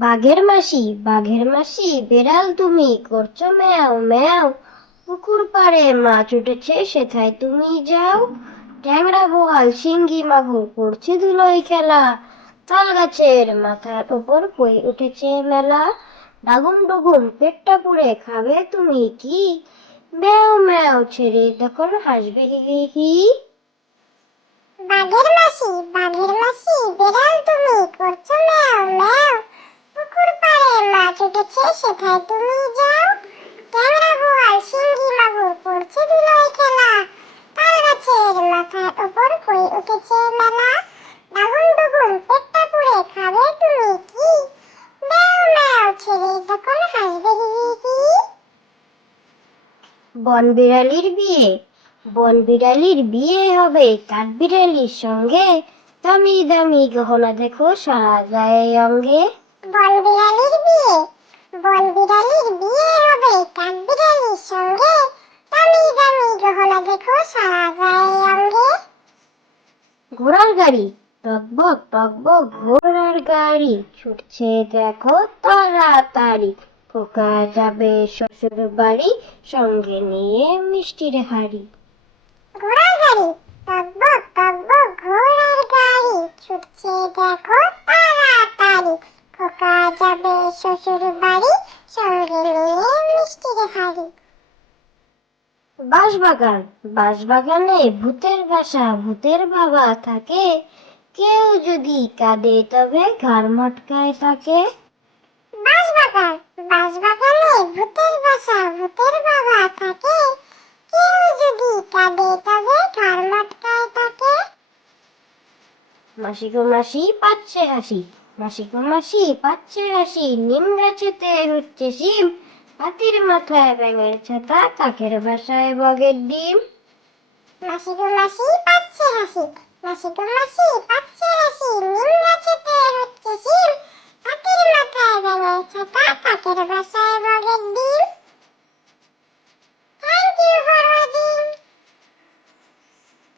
বাঘের মাসি বেড়াল তুমি করছো ম্যাও ম্যাও। পুকুর পাড়ে মাছ উঠেছে সেথায় তুমি যাও। ট্যাংরা বোয়াল শিঙ্গি মাগুর করছে ধুলোয় খেলা। তাল গাছের মাথার উপর কই উঠেছে মেলা। ডাগুম ডুগুম পেটটা পুড়ে খাবে তুমি কি? ম্যাও ম্যাও ছেড়ে তখন হাসবে হি হি হি। বাঘের মাসি বেড়াল তুমি করছো ম্যাও ম্যাও। পুকুর পাড়ে মাছ উঠেছে সেথায় তুমি যাও। ট্যাংরা বোয়াল শিঙ্গি মাগুর করছে ধুলোয় খেলা। তাল গাছের মাথার উপর কই উঠেছে মেলা। ডাগুম ডুগুম পেটটা পুড়ে খাবে তুমি কি? ম্যাও ম্যাও ছেড়ে তখন হাসবে হি হি হি। বন বিড়ালির বিয়ে হবে কাঠবিড়ালির সঙ্গে। দামি দামি গহনা দেখো সারা গায়ে অঙ্গে। বন বিড়ালির বিয়ে হবে কাঠবিড়ালির সঙ্গে। দামি দামি গহনা দেখো সারা গায়ে অঙ্গে। ঘোড়ার গাড়ি ঘোড়ার গাড়ি ছুটছে দেখো তাড়াতাড়ি। খোকা যাবে শ্বশুর বাড়ি সঙ্গে নিয়ে মিষ্টির হাড়ি। ঘোড়ার গাড়ি টক বক ঘোড়ার গাড়ি ছুটছে দেখো তাড়াতাড়ি। খোকা যাবে শ্বশুর বাড়ি সঙ্গে নিয়ে মিষ্টির হাড়ি। বাঁশবাগানে ভূতের বাসা ভূতের বাবা থাকে। কেউ যদি কাঁদে তবে ঘাড় মটকায় তাকে। বাঁশবাগানে ভূতের বাসা ভূতের বাবা থাকে। কেউ যদি কাঁদে তবে ঘাড় মটকায় তাকে। মাসি পাচ্ছে হাসি নিম গাছেতে হচ্ছে শিম। হাতির মাথায় ব্যাঙের ছাতা কাকের বাসায় বগের ডিম। মাসি গো মাসি পাচ্ছে হাসি নিম গাছেতে হচ্ছে শিম। হাতির মাথায় ব্যাঙের ছাতা কাকের